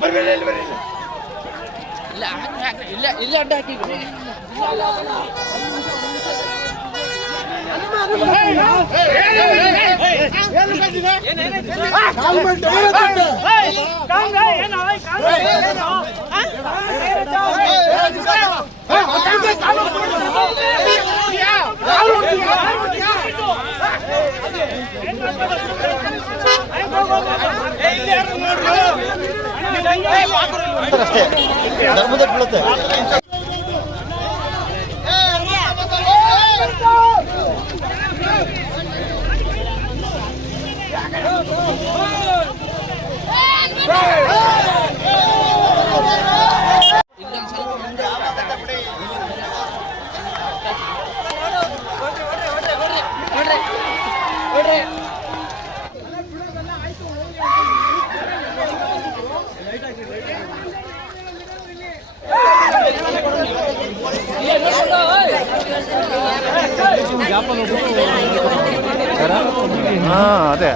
ಬರ್ಬೇಡಿ ಇಲ್ಲಿ ಬರ್ರಿ. ಇಲ್ಲ ಇಲ್ಲ ಇಲ್ಲ ಅಡ್ಡ ಹಾಕಿ. ಅಷ್ಟೇ ಧರ್ಮದ ಬೀಳುತ್ತೆ ಇಲ್ಲೊಂದು అదే